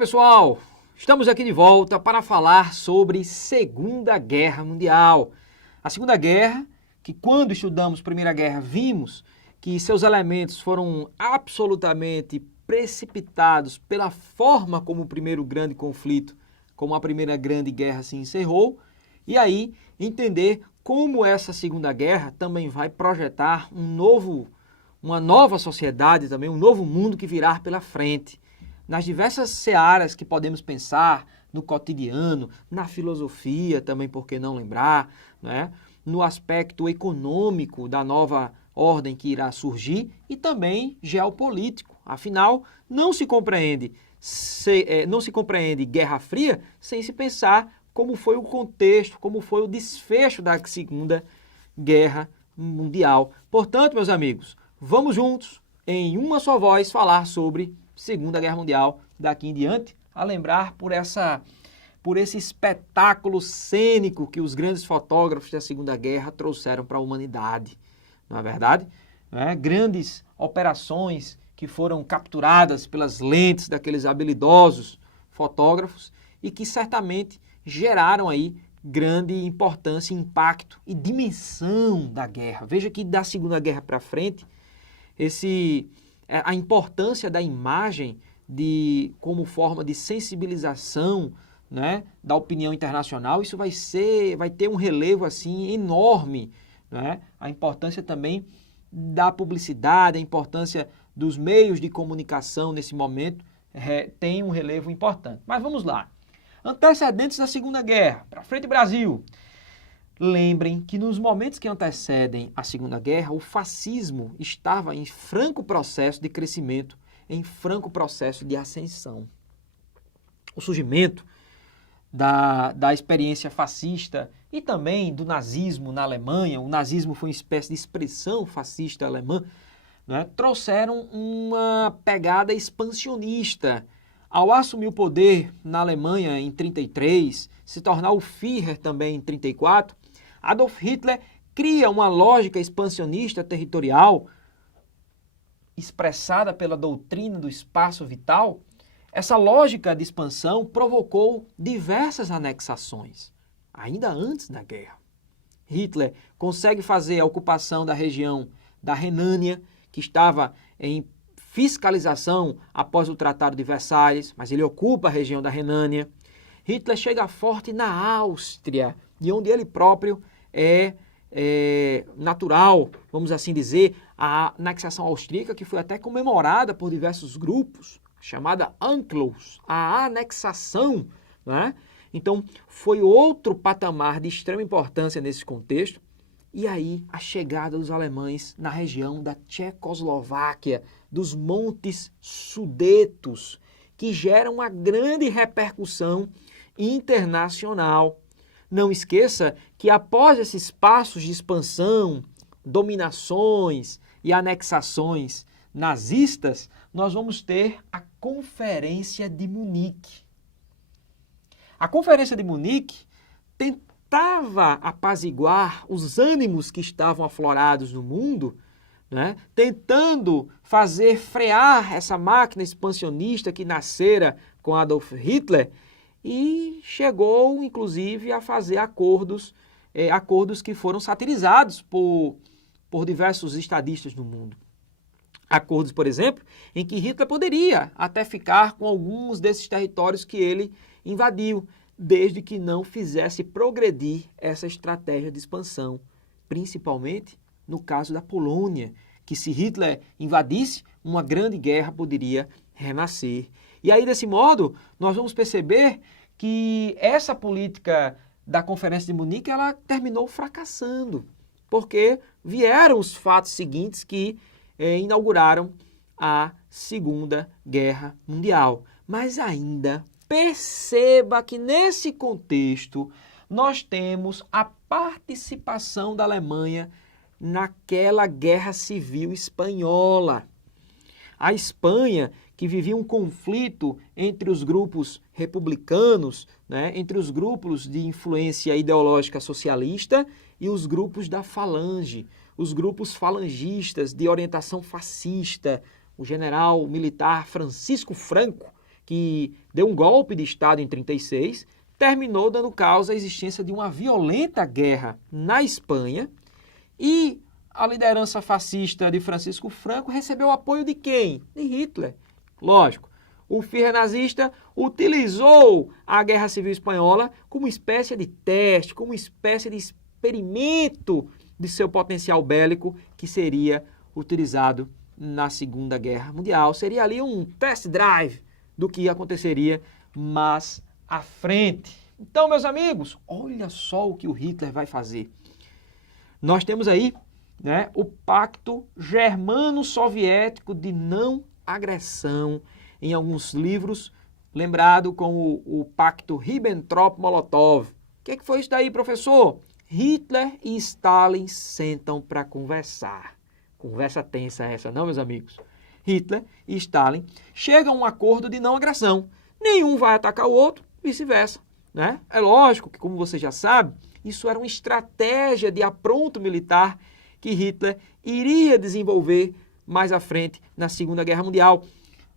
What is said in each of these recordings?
pessoal, estamos aqui de volta para falar sobre Segunda Guerra Mundial. A Segunda Guerra, que quando estudamos Primeira Guerra vimos que seus elementos foram absolutamente precipitados pela forma como o primeiro grande conflito, como a Primeira Grande Guerra se encerrou, e aí entender como essa Segunda Guerra também vai projetar uma nova sociedade também, um novo mundo que virá pela frente. Nas diversas searas que podemos pensar, no cotidiano, na filosofia também, por que não lembrar, né? No aspecto econômico da nova ordem que irá surgir e também geopolítico. Afinal, não se compreende Guerra Fria sem se pensar como foi o contexto, como foi o desfecho da Segunda Guerra Mundial. Portanto, meus amigos, vamos juntos, em uma só voz, falar sobre Segunda Guerra Mundial daqui em diante, a lembrar por esse espetáculo cênico que os grandes fotógrafos da Segunda Guerra trouxeram para a humanidade, não é verdade? Grandes operações que foram capturadas pelas lentes daqueles habilidosos fotógrafos e que certamente geraram aí grande importância, impacto e dimensão da guerra. Veja que da Segunda Guerra para frente, a importância da imagem como forma de sensibilização, né, da opinião internacional, isso vai ter um relevo assim enorme, né? A importância também da publicidade, a importância dos meios de comunicação nesse momento tem um relevo importante. Mas vamos lá. Antecedentes da Segunda Guerra, para frente Brasil. Lembrem que nos momentos que antecedem a Segunda Guerra, o fascismo estava em franco processo de crescimento, em franco processo de ascensão. O surgimento da experiência fascista e também do nazismo na Alemanha, o nazismo foi uma espécie de expressão fascista alemã, né, trouxeram uma pegada expansionista. Ao assumir o poder na Alemanha em 1933, se tornar o Führer também em 1934, Adolf Hitler cria uma lógica expansionista territorial expressada pela doutrina do espaço vital. Essa lógica de expansão provocou diversas anexações, ainda antes da guerra. Hitler consegue fazer a ocupação da região da Renânia, que estava em fiscalização após o Tratado de Versalhes, mas ele ocupa a região da Renânia. Hitler chega forte na Áustria, de onde ele próprio é natural, vamos assim dizer, a anexação austríaca, que foi até comemorada por diversos grupos, chamada Anschluss, a anexação, né? Então, foi outro patamar de extrema importância nesse contexto. E aí, a chegada dos alemães na região da Tchecoslováquia, dos Montes Sudetos, que geram uma grande repercussão internacional. Não esqueça que após esses passos de expansão, dominações e anexações nazistas, nós vamos ter a Conferência de Munique. A Conferência de Munique tentava apaziguar os ânimos que estavam aflorados no mundo, né? Tentando fazer frear essa máquina expansionista que nascera com Adolf Hitler, e chegou, inclusive, a fazer acordos que foram satirizados por diversos estadistas no mundo. Acordos, por exemplo, em que Hitler poderia até ficar com alguns desses territórios que ele invadiu, desde que não fizesse progredir essa estratégia de expansão, principalmente no caso da Polônia, que se Hitler invadisse, uma grande guerra poderia renascer. E aí, desse modo, nós vamos perceber que essa política da Conferência de Munique, ela terminou fracassando, porque vieram os fatos seguintes que inauguraram a Segunda Guerra Mundial. Mas ainda perceba que nesse contexto nós temos a participação da Alemanha naquela Guerra Civil Espanhola. A Espanha, que vivia um conflito entre os grupos republicanos, né, entre os grupos de influência ideológica socialista e os grupos da Falange, os grupos falangistas de orientação fascista, o general militar Francisco Franco, que deu um golpe de Estado em 1936, terminou dando causa à existência de uma violenta guerra na Espanha e a liderança fascista de Francisco Franco recebeu o apoio de quem? De Hitler. Lógico, o Führer nazista utilizou a Guerra Civil Espanhola como espécie de teste, como espécie de experimento de seu potencial bélico que seria utilizado na Segunda Guerra Mundial. Seria ali um test drive do que aconteceria mais à frente. Então, meus amigos, olha só o que o Hitler vai fazer. Nós temos aí, né, o Pacto Germano-Soviético de Não Agressão, em alguns livros, lembrado como o Pacto Ribbentrop-Molotov. O que foi isso daí, professor? Hitler e Stalin sentam para conversar. Conversa tensa essa, não, meus amigos? Hitler e Stalin chegam a um acordo de não agressão. Nenhum vai atacar o outro, vice-versa, né? É lógico que, como você já sabe, isso era uma estratégia de apronto militar que Hitler iria desenvolver mais à frente na Segunda Guerra Mundial.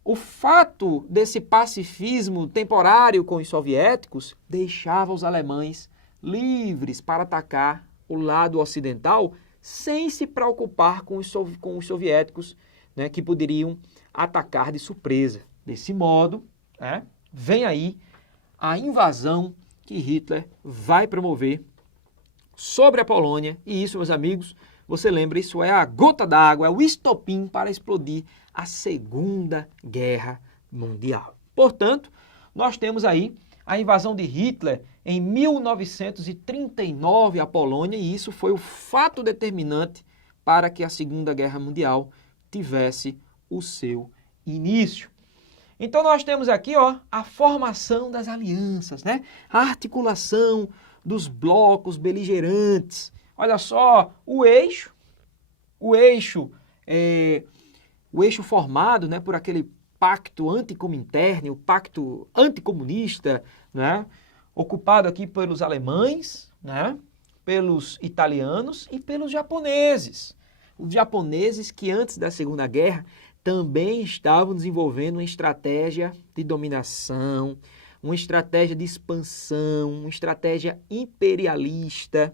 O fato desse pacifismo temporário com os soviéticos deixava os alemães livres para atacar o lado ocidental sem se preocupar com os soviéticos, né, que poderiam atacar de surpresa. Desse modo, né, vem aí a invasão que Hitler vai promover sobre a Polônia. E isso, meus amigos, você lembra, isso é a gota d'água, é o estopim para explodir a Segunda Guerra Mundial. Portanto, nós temos aí a invasão de Hitler em 1939 à Polônia, e isso foi o fato determinante para que a Segunda Guerra Mundial tivesse o seu início. Então nós temos aqui, ó, a formação das alianças, né? A articulação dos blocos beligerantes. Olha só, o eixo formado, né, por aquele pacto anticomintern, o pacto anticomunista, né, ocupado aqui pelos alemães, né, pelos italianos e pelos japoneses. Os japoneses que antes da Segunda Guerra também estavam desenvolvendo uma estratégia de dominação, uma estratégia de expansão, uma estratégia imperialista.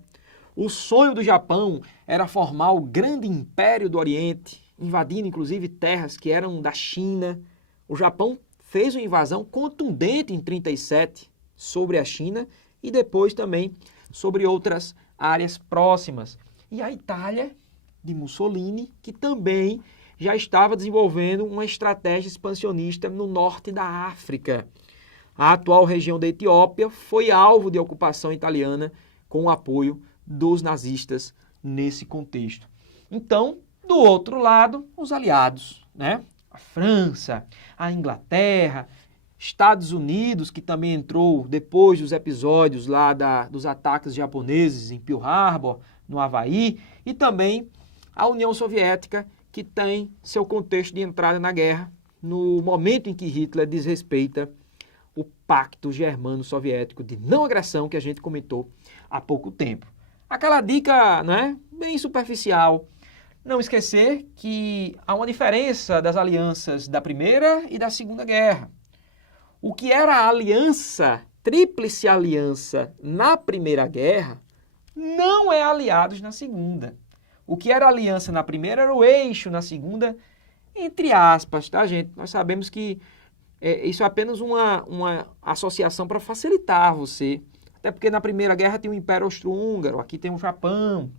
O sonho do Japão era formar o grande império do Oriente, invadindo inclusive terras que eram da China. O Japão fez uma invasão contundente em 1937 sobre a China e depois também sobre outras áreas próximas. E a Itália de Mussolini, que também já estava desenvolvendo uma estratégia expansionista no norte da África. A atual região da Etiópia foi alvo de ocupação italiana com o apoio dos nazistas nesse contexto. Então, do outro lado, os aliados, né? A França, a Inglaterra, Estados Unidos, que também entrou depois dos episódios lá dos ataques japoneses em Pearl Harbor, no Havaí, e também a União Soviética, que tem seu contexto de entrada na guerra no momento em que Hitler desrespeita o Pacto Germano-Soviético de não agressão que a gente comentou há pouco tempo. Aquela dica, né, bem superficial. Não esquecer que há uma diferença das alianças da Primeira e da Segunda Guerra. O que era a aliança, tríplice aliança na Primeira Guerra, não é aliados na Segunda. O que era aliança na Primeira era o eixo, na Segunda, entre aspas, tá, gente? Nós sabemos que isso é apenas uma associação para facilitar você. Até porque na Primeira Guerra tem o Império Austro-Húngaro, aqui tem o Japão,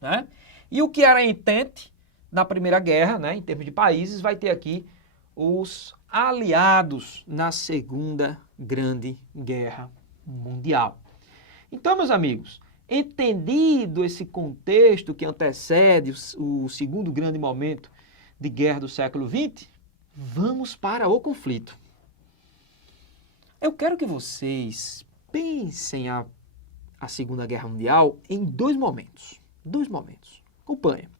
né? E o que era Entente na Primeira Guerra, né, em termos de países, vai ter aqui os aliados na Segunda Grande Guerra Mundial. Então, meus amigos, entendido esse contexto que antecede o segundo grande momento de guerra do século XX, vamos para o conflito. Eu quero que vocês pensem a Segunda Guerra Mundial em dois momentos. Acompanha.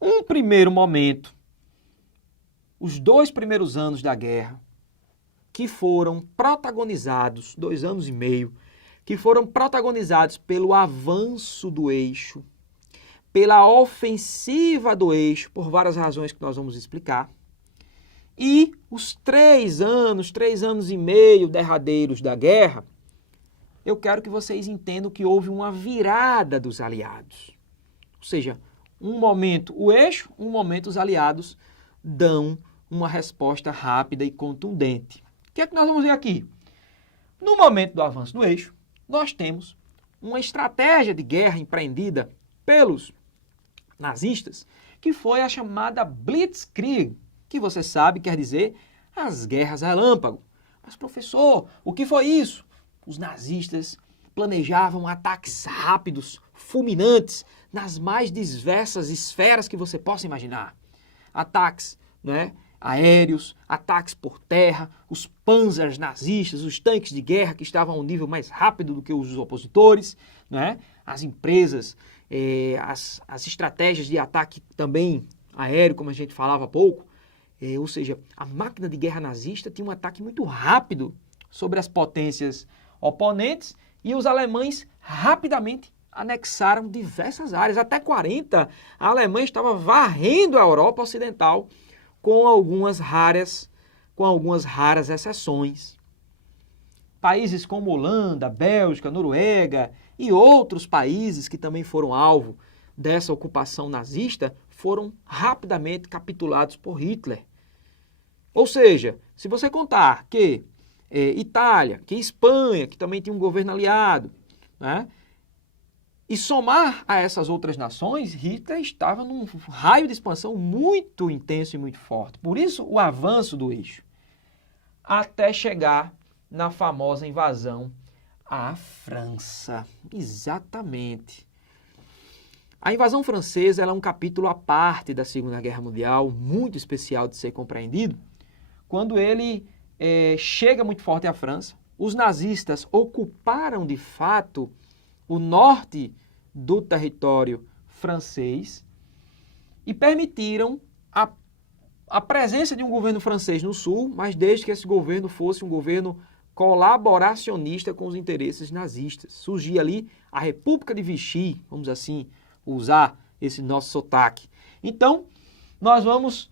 Um primeiro momento, os 2 primeiros anos da guerra, que foram protagonizados, 2 anos e meio, que foram protagonizados pelo avanço do eixo, pela ofensiva do eixo, por várias razões que nós vamos explicar. E os 3 anos e meio derradeiros da guerra, eu quero que vocês entendam que houve uma virada dos aliados. Ou seja, um momento o eixo, um momento os aliados dão uma resposta rápida e contundente. O que é que nós vamos ver aqui? No momento do avanço do eixo, nós temos uma estratégia de guerra empreendida pelos nazistas, que foi a chamada Blitzkrieg, que você sabe quer dizer as guerras relâmpago. Mas, professor, o que foi isso? Os nazistas planejavam ataques rápidos, fulminantes, nas mais diversas esferas que você possa imaginar. Ataques, né, aéreos, ataques por terra, os panzers nazistas, os tanques de guerra que estavam a um nível mais rápido do que os opositores, né, as empresas, as estratégias de ataque também aéreo, como a gente falava há pouco, ou seja, a máquina de guerra nazista tinha um ataque muito rápido sobre as potências oponentes e os alemães rapidamente anexaram diversas áreas. Até 40, a Alemanha estava varrendo a Europa Ocidental com algumas raras exceções. Países como Holanda, Bélgica, Noruega e outros países que também foram alvo dessa ocupação nazista foram rapidamente capitulados por Hitler. Ou seja, se você contar que Itália, que Espanha, que também tinha um governo aliado, né, e somar a essas outras nações, Hitler estava num raio de expansão muito intenso e muito forte. Por isso, o avanço do eixo, até chegar na famosa invasão à França. Exatamente. A invasão francesa ela é um capítulo à parte da Segunda Guerra Mundial, muito especial de ser compreendido, quando ele chega muito forte à França. Os nazistas ocuparam, de fato, o norte do território francês e permitiram a presença de um governo francês no sul, mas desde que esse governo fosse um governo colaboracionista com os interesses nazistas. Surgia ali a República de Vichy, vamos assim usar esse nosso sotaque. Então, nós vamos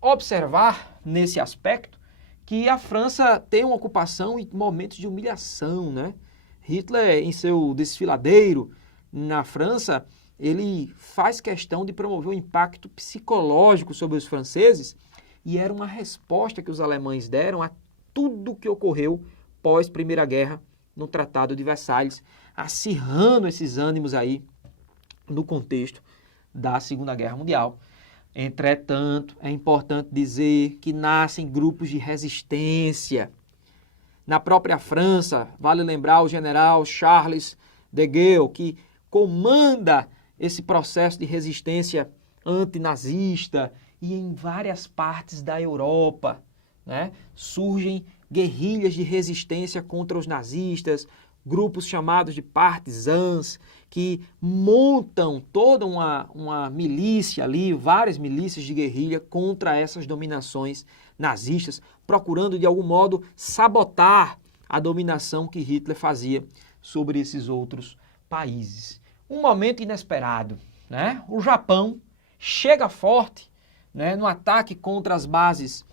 observar nesse aspecto que a França tem uma ocupação em momentos de humilhação, né? Hitler, em seu desfiladeiro na França, ele faz questão de promover um impacto psicológico sobre os franceses e era uma resposta que os alemães deram a tudo o que ocorreu pós Primeira Guerra no Tratado de Versalhes, acirrando esses ânimos aí no contexto da Segunda Guerra Mundial. Entretanto, é importante dizer que nascem grupos de resistência. Na própria França, vale lembrar o general Charles de Gaulle, que comanda esse processo de resistência antinazista, e em várias partes da Europa, né, surgem guerrilhas de resistência contra os nazistas, grupos chamados de partisans, que montam toda uma milícia ali, várias milícias de guerrilha contra essas dominações nazistas, procurando de algum modo sabotar a dominação que Hitler fazia sobre esses outros países. Um momento inesperado, né? O Japão chega forte, né, no ataque contra as bases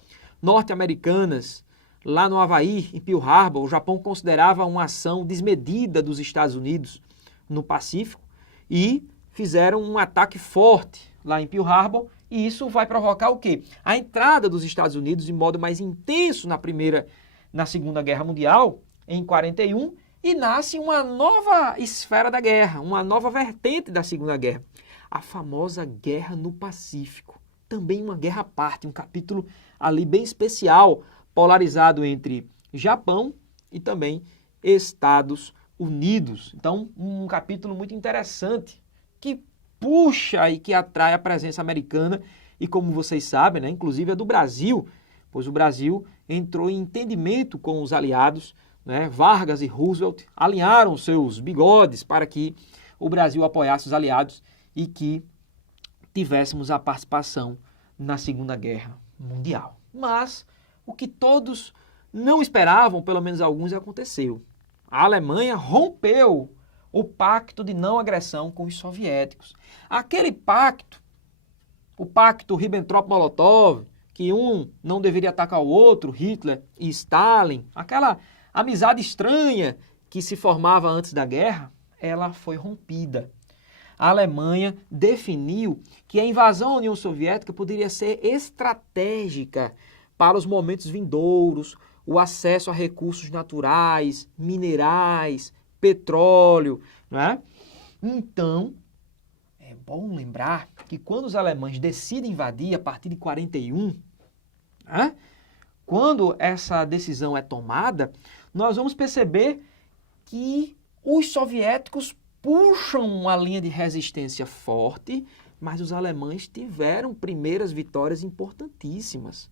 norte-americanas lá no Havaí, em Pearl Harbor. O Japão considerava uma ação desmedida dos Estados Unidos no Pacífico e fizeram um ataque forte lá em Pearl Harbor, e isso vai provocar o quê? A entrada dos Estados Unidos de modo mais intenso na Segunda Guerra Mundial, em 41, e nasce uma nova esfera da guerra, uma nova vertente da Segunda Guerra, a famosa Guerra no Pacífico. Também uma guerra à parte, um capítulo ali bem especial, polarizado entre Japão e também Estados Unidos. Então, um capítulo muito interessante que puxa e que atrai a presença americana e, como vocês sabem, né, inclusive a do Brasil, pois o Brasil entrou em entendimento com os aliados, né, Vargas e Roosevelt alinharam seus bigodes para que o Brasil apoiasse os aliados e que tivéssemos a participação na Segunda Guerra Mundial. Mas o que todos não esperavam, pelo menos alguns, aconteceu. A Alemanha rompeu o pacto de não agressão com os soviéticos. Aquele pacto, o pacto Ribbentrop-Molotov, que um não deveria atacar o outro, Hitler e Stalin, aquela amizade estranha que se formava antes da guerra, ela foi rompida. A Alemanha definiu que a invasão à União Soviética poderia ser estratégica para os momentos vindouros, o acesso a recursos naturais, minerais, petróleo, não é? Então, é bom lembrar que quando os alemães decidem invadir a partir de 41, né, quando essa decisão é tomada, nós vamos perceber que os soviéticos puxam uma linha de resistência forte, mas os alemães tiveram primeiras vitórias importantíssimas.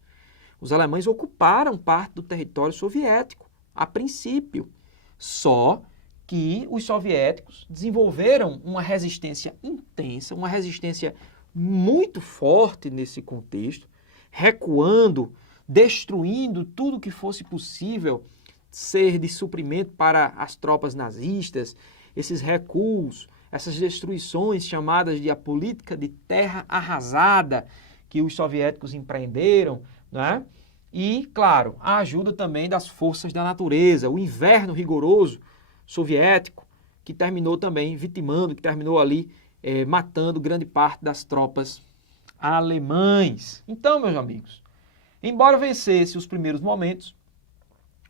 Os alemães ocuparam parte do território soviético, a princípio. Só que os soviéticos desenvolveram uma resistência intensa, uma resistência muito forte nesse contexto, recuando, destruindo tudo que fosse possível ser de suprimento para as tropas nazistas, esses recuos, essas destruições chamadas de a política de terra arrasada que os soviéticos empreenderam, né? E, claro, a ajuda também das forças da natureza, o inverno rigoroso soviético, que terminou também vitimando, que terminou ali matando grande parte das tropas alemães. Então, meus amigos, embora vencesse os primeiros momentos,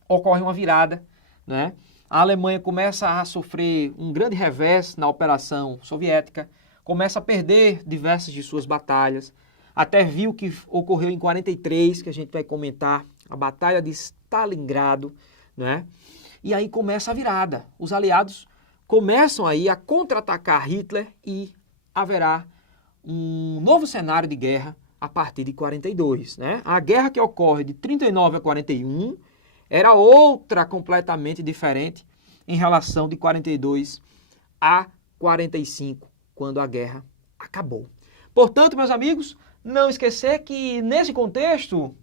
ocorre uma virada, né? A Alemanha começa a sofrer um grande revés na operação soviética, começa a perder diversas de suas batalhas, até viu que ocorreu em 43, que a gente vai comentar, a Batalha de Stalingrado, né? E aí começa a virada. Os aliados começam aí a contra-atacar Hitler e haverá um novo cenário de guerra a partir de 42, né? A guerra que ocorre de 39 a 41 era outra completamente diferente em relação de 42 a 45, quando a guerra acabou. Portanto, meus amigos, não esquecer que nesse contexto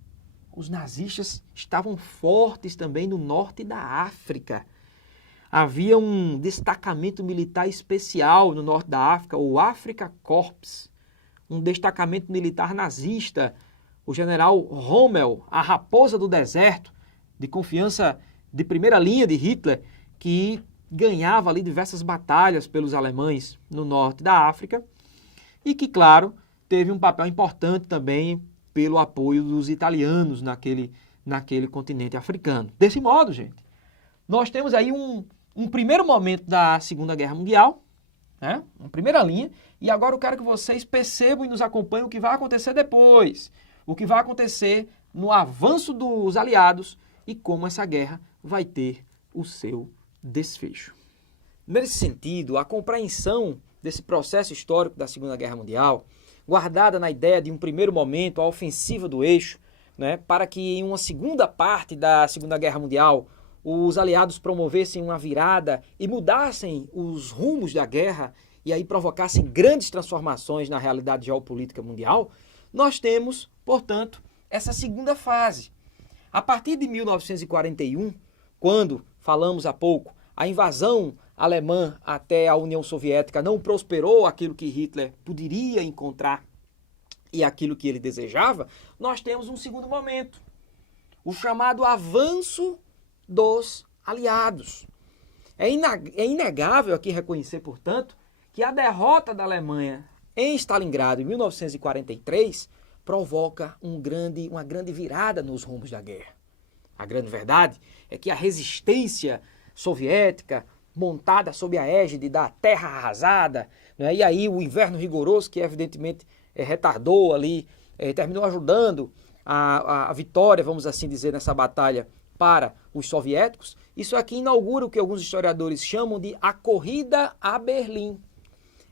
os nazistas estavam fortes também no norte da África. Havia um destacamento militar especial no norte da África, o Afrika Korps, um destacamento militar nazista, o general Rommel, a raposa do deserto, de confiança de primeira linha de Hitler, que ganhava ali diversas batalhas pelos alemães no norte da África e que, claro, teve um papel importante também pelo apoio dos italianos naquele continente africano. Desse modo, gente, nós temos aí um primeiro momento da Segunda Guerra Mundial, né? Uma primeira linha, e agora eu quero que vocês percebam e nos acompanhem o que vai acontecer depois, o que vai acontecer no avanço dos aliados e como essa guerra vai ter o seu desfecho. Nesse sentido, a compreensão desse processo histórico da Segunda Guerra Mundial, guardada na ideia de um primeiro momento, a ofensiva do eixo, né, para que em uma segunda parte da Segunda Guerra Mundial os aliados promovessem uma virada e mudassem os rumos da guerra e aí provocassem grandes transformações na realidade geopolítica mundial, nós temos, portanto, essa segunda fase. A partir de 1941, quando, falamos há pouco, a invasão alemã até a União Soviética não prosperou aquilo que Hitler poderia encontrar e aquilo que ele desejava, nós temos um segundo momento, o chamado avanço dos aliados. É inegável aqui reconhecer, portanto, que a derrota da Alemanha em Stalingrado em 1943 provoca uma grande virada nos rumos da guerra. A grande verdade é que a resistência soviética, montada sob a égide da terra arrasada, né, e aí o inverno rigoroso, que evidentemente retardou ali, terminou ajudando a vitória, vamos assim dizer, nessa batalha para os soviéticos, isso aqui inaugura o que alguns historiadores chamam de a corrida a Berlim.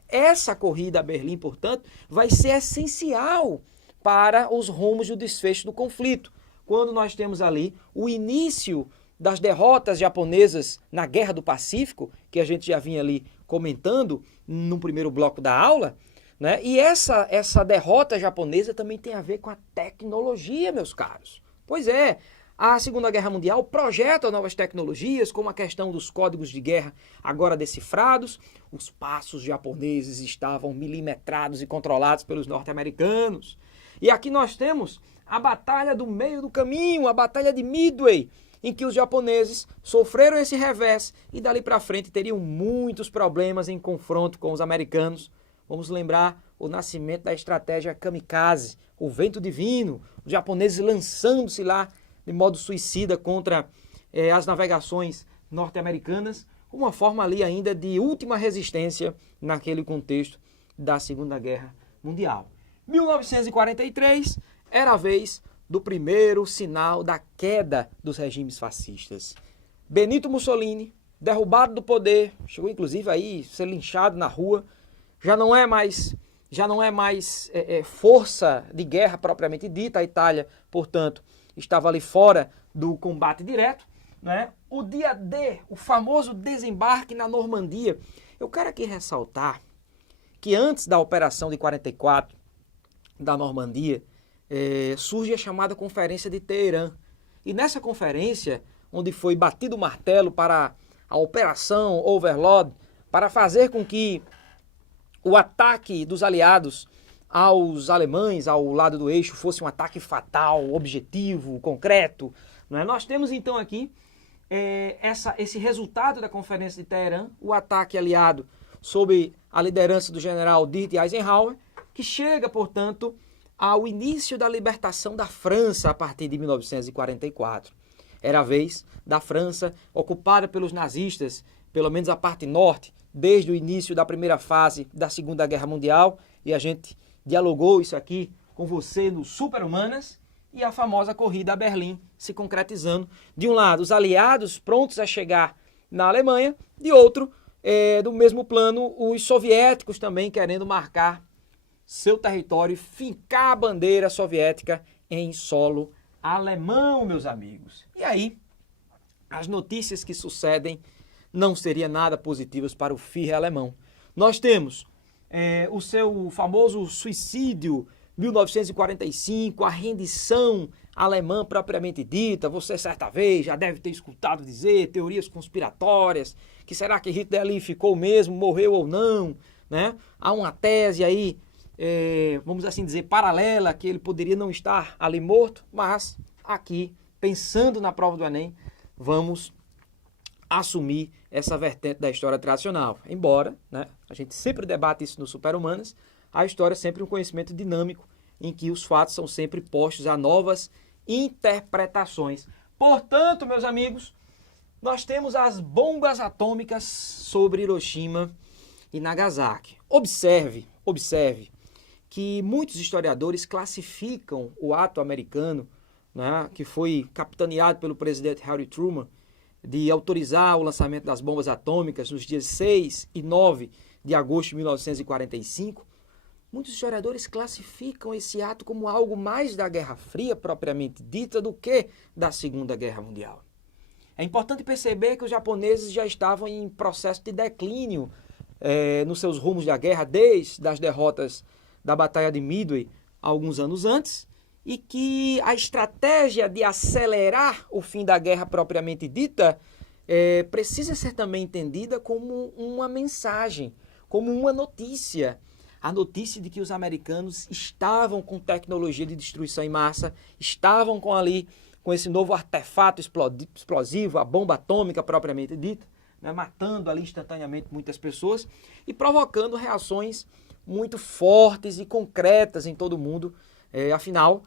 Essa corrida a Berlim, portanto, vai ser essencial para os rumos do desfecho do conflito, quando nós temos ali o início das derrotas japonesas na Guerra do Pacífico, que a gente já vinha ali comentando no primeiro bloco da aula, né? E essa derrota japonesa também tem a ver com a tecnologia, meus caros. Pois é, a Segunda Guerra Mundial projeta novas tecnologias, como a questão dos códigos de guerra agora decifrados. Os passos japoneses estavam milimetrados e controlados pelos norte-americanos. E aqui nós temos a Batalha do Meio do Caminho, a Batalha de Midway, em que os japoneses sofreram esse revés e dali para frente teriam muitos problemas em confronto com os americanos. Vamos lembrar o nascimento da estratégia kamikaze, o vento divino, os japoneses lançando-se lá de modo suicida contra as navegações norte-americanas, uma forma ali ainda de última resistência naquele contexto da Segunda Guerra Mundial. 1943 era a vez do primeiro sinal da queda dos regimes fascistas. Benito Mussolini, derrubado do poder, chegou inclusive aí a ser linchado na rua, já não é mais força de guerra propriamente dita. A Itália, portanto, estava ali fora do combate direto, né? O dia D, o famoso desembarque na Normandia. Eu quero aqui ressaltar que antes da operação de 44 da Normandia, surge a chamada Conferência de Teherã. E nessa conferência, onde foi batido o martelo para a Operação Overlord, para fazer com que o ataque dos aliados aos alemães, ao lado do eixo, fosse um ataque fatal, objetivo, concreto, não é? Nós temos então aqui esse resultado da Conferência de Teherã, o ataque aliado sob a liderança do general Dwight Eisenhower, que chega, portanto, ao início da libertação da França a partir de 1944. Era a vez da França ocupada pelos nazistas, pelo menos a parte norte, desde o início da primeira fase da Segunda Guerra Mundial, e a gente dialogou isso aqui com você no Super-Humanas, e a famosa corrida a Berlim se concretizando. De um lado, os aliados prontos a chegar na Alemanha, de outro, do mesmo plano, os soviéticos também querendo marcar seu território e fincar a bandeira soviética em solo alemão, meus amigos. E aí, as notícias que sucedem não seriam nada positivas para o Führer alemão. Nós temos o seu famoso suicídio, 1945, a rendição alemã propriamente dita. Você certa vez já deve ter escutado dizer teorias conspiratórias, que será que Hitler ali ficou mesmo, morreu ou não, né? Há uma tese aí, vamos assim dizer, paralela, que ele poderia não estar ali morto, mas aqui, pensando na prova do Enem, vamos assumir essa vertente da história tradicional. Embora, né, a gente sempre debate isso no Super-Humanas, a história é sempre um conhecimento dinâmico, em que os fatos são sempre postos a novas interpretações. Portanto, meus amigos, nós temos as bombas atômicas sobre Hiroshima e Nagasaki. Observe que muitos historiadores classificam o ato americano, né, que foi capitaneado pelo presidente Harry Truman, de autorizar o lançamento das bombas atômicas nos dias 6 e 9 de agosto de 1945, muitos historiadores classificam esse ato como algo mais da Guerra Fria propriamente dita do que da Segunda Guerra Mundial. É importante perceber que os japoneses já estavam em processo de declínio nos seus rumos da guerra, desde as derrotas da Batalha de Midway, alguns anos antes, e que a estratégia de acelerar o fim da guerra propriamente dita precisa ser também entendida como uma mensagem, como uma notícia. A notícia de que os americanos estavam com tecnologia de destruição em massa, estavam com esse novo artefato explosivo, a bomba atômica propriamente dita, né, matando ali instantaneamente muitas pessoas e provocando reações muito fortes e concretas em todo o mundo. Afinal,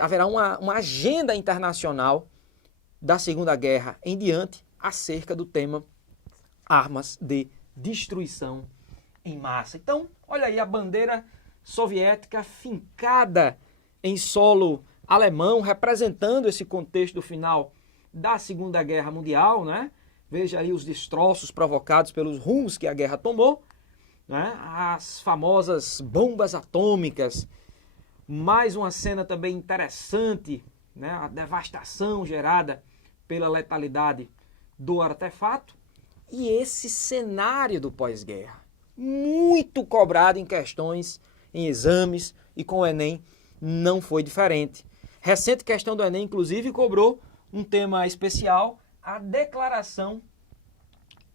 haverá uma agenda internacional da Segunda Guerra em diante acerca do tema armas de destruição em massa. Então, olha aí a bandeira soviética fincada em solo alemão, representando esse contexto do final da Segunda Guerra Mundial, né? Veja aí os destroços provocados pelos rumos que a guerra tomou, né? As famosas bombas atômicas. Mais uma cena também interessante, né? A devastação gerada pela letalidade do artefato. E esse cenário do pós-guerra, muito cobrado em questões, em exames, e com o Enem não foi diferente. Recente questão do Enem, inclusive, cobrou um tema especial, a Declaração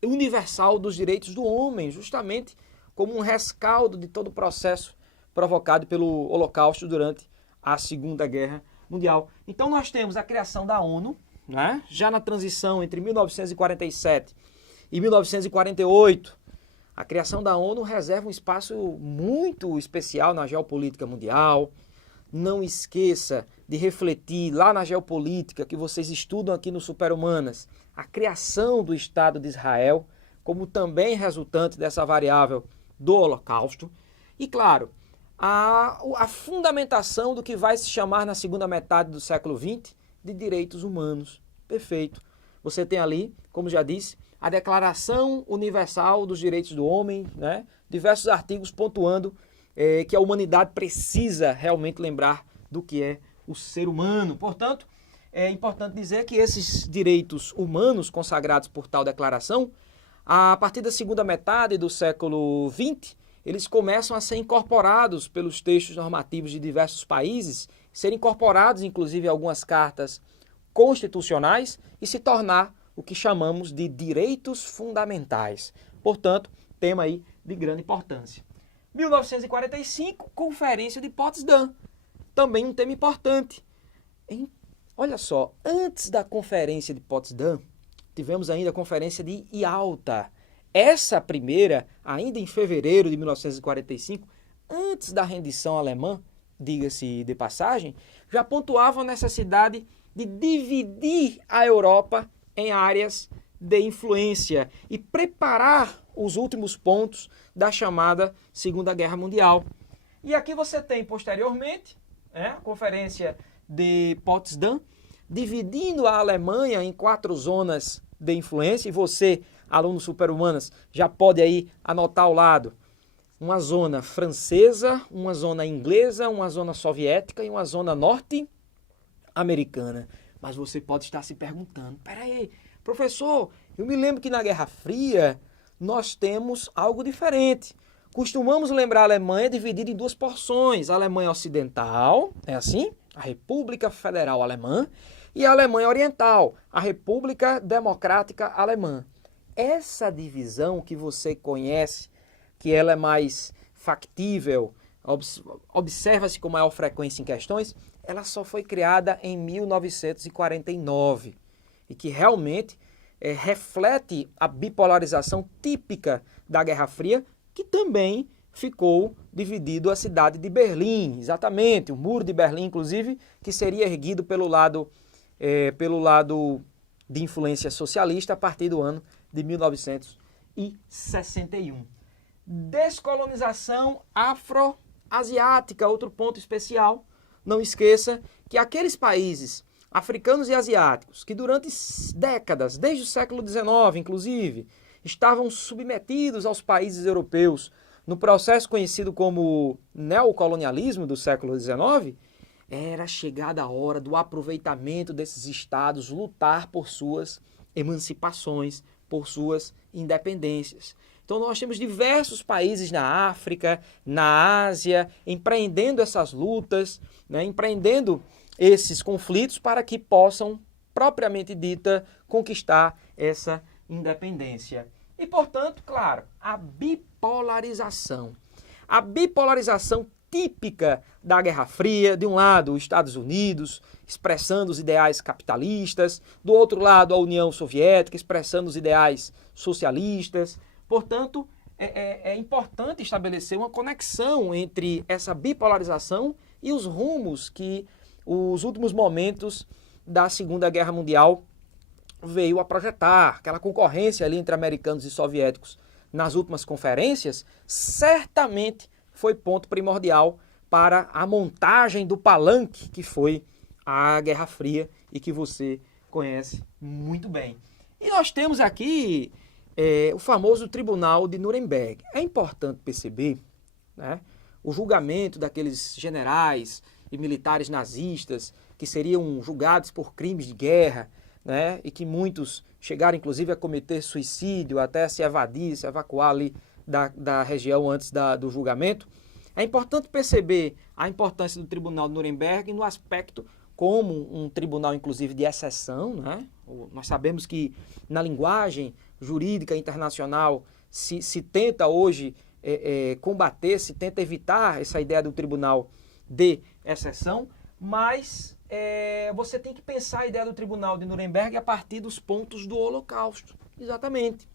Universal dos Direitos do Homem, justamente como um rescaldo de todo o processo provocado pelo Holocausto durante a Segunda Guerra Mundial. Então nós temos a criação da ONU, né? Já na transição entre 1947 e 1948, a criação da ONU reserva um espaço muito especial na geopolítica mundial. Não esqueça de refletir lá na geopolítica que vocês estudam aqui no Super-Humanas, a criação do Estado de Israel, como também resultante dessa variável do Holocausto. E, claro, a fundamentação do que vai se chamar na segunda metade do século XX de direitos humanos. Perfeito. Você tem ali, como já disse, a Declaração Universal dos Direitos do Homem, né? Diversos artigos pontuando que a humanidade precisa realmente lembrar do que é o ser humano. Portanto, é importante dizer que esses direitos humanos consagrados por tal declaração, a partir da segunda metade do século XX, eles começam a ser incorporados pelos textos normativos de diversos países, serem incorporados inclusive em algumas cartas constitucionais e se tornar o que chamamos de direitos fundamentais. Portanto, tema aí de grande importância. 1945, Conferência de Potsdam, também um tema importante. Olha só, antes da Conferência de Potsdam, tivemos ainda a Conferência de Yalta. Essa primeira, ainda em fevereiro de 1945, antes da rendição alemã, diga-se de passagem, já pontuava a necessidade de dividir a Europa em áreas de influência e preparar os últimos pontos da chamada Segunda Guerra Mundial. E aqui você tem, posteriormente, a Conferência de Potsdam, dividindo a Alemanha em 4 zonas de influência, e você, aluno Super-Humanas, já pode aí anotar ao lado uma zona francesa, uma zona inglesa, uma zona soviética e uma zona norte-americana. Mas você pode estar se perguntando, peraí, professor, eu me lembro que na Guerra Fria nós temos algo diferente. Costumamos lembrar a Alemanha dividida em 2 porções, a Alemanha Ocidental, é assim? A República Federal Alemã, e a Alemanha Oriental, a República Democrática Alemã. Essa divisão que você conhece, que ela é mais factível, observa-se com maior frequência em questões, ela só foi criada em 1949 e que realmente reflete a bipolarização típica da Guerra Fria, que também ficou dividido a cidade de Berlim, exatamente, o Muro de Berlim, inclusive, que seria erguido pelo lado de influência socialista a partir do ano de 1961. Descolonização afro-asiática, outro ponto especial. Não esqueça que aqueles países africanos e asiáticos que durante décadas, desde o século XIX inclusive, estavam submetidos aos países europeus no processo conhecido como neocolonialismo do século XIX, era chegada a hora do aproveitamento desses estados lutar por suas emancipações, por suas independências. Então nós temos diversos países na África, na Ásia, empreendendo essas lutas, empreendendo esses conflitos para que possam, propriamente dita, conquistar essa independência. E, portanto, claro, a bipolarização. A bipolarização típica da Guerra Fria, de um lado os Estados Unidos, expressando os ideais capitalistas, do outro lado a União Soviética, expressando os ideais socialistas. Portanto, é importante estabelecer uma conexão entre essa bipolarização e os rumos que os últimos momentos da Segunda Guerra Mundial veio a projetar. Aquela concorrência ali entre americanos e soviéticos nas últimas conferências, certamente foi ponto primordial para a montagem do palanque que foi a Guerra Fria e que você conhece muito bem. E nós temos aqui o famoso Tribunal de Nuremberg. É importante perceber, o julgamento daqueles generais e militares nazistas que seriam julgados por crimes de guerra, e que muitos chegaram inclusive a cometer suicídio, até se evadir, se evacuar ali da região antes do julgamento. É importante perceber a importância do Tribunal de Nuremberg no aspecto como um tribunal inclusive de exceção. Nós sabemos que na linguagem jurídica internacional se tenta hoje combater, se tenta evitar essa ideia do tribunal de exceção, mas você tem que pensar a ideia do tribunal de Nuremberg a partir dos pontos do Holocausto. Exatamente.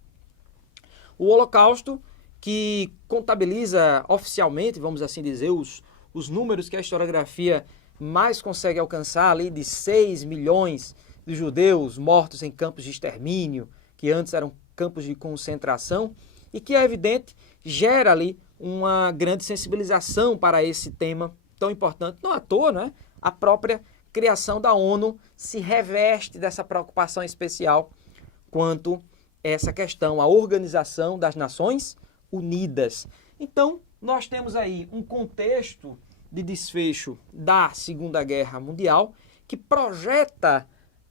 O Holocausto, que contabiliza oficialmente, vamos assim dizer, os números que a historiografia mais consegue alcançar, ali de 6 milhões de judeus mortos em campos de extermínio, que antes eram campos de concentração, e que, é evidente, gera ali uma grande sensibilização para esse tema tão importante. Não à toa, né? A própria criação da ONU se reveste dessa preocupação especial quanto a essa questão, a Organização das Nações Unidas. Então, nós temos aí um contexto de desfecho da Segunda Guerra Mundial que projeta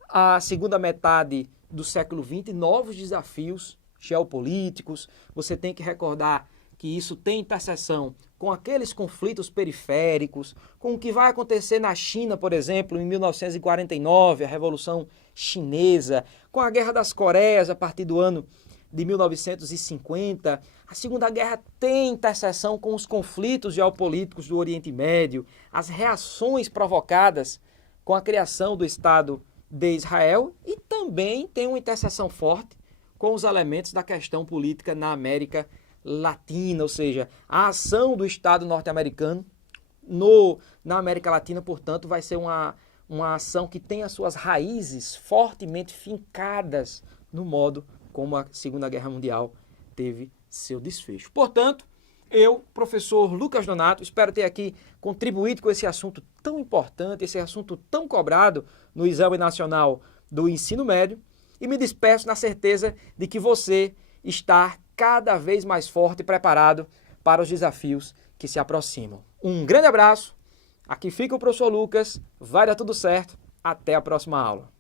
a segunda metade do século XX novos desafios geopolíticos. Você tem que recordar que isso tem interseção com aqueles conflitos periféricos, com o que vai acontecer na China, por exemplo, em 1949, a Revolução Chinesa, com a Guerra das Coreias a partir do ano de 1950. A Segunda Guerra tem interseção com os conflitos geopolíticos do Oriente Médio, as reações provocadas com a criação do Estado de Israel, e também tem uma interseção forte com os elementos da questão política na América Latina, ou seja, a ação do Estado norte-americano na América Latina, portanto, vai ser uma ação que tem as suas raízes fortemente fincadas no modo como a Segunda Guerra Mundial teve seu desfecho. Portanto, eu, professor Lucas Donato, espero ter aqui contribuído com esse assunto tão importante, esse assunto tão cobrado no Exame Nacional do Ensino Médio, e me despeço na certeza de que você está cada vez mais forte e preparado para os desafios que se aproximam. Um grande abraço, aqui fica o professor Lucas, vai dar tudo certo, até a próxima aula.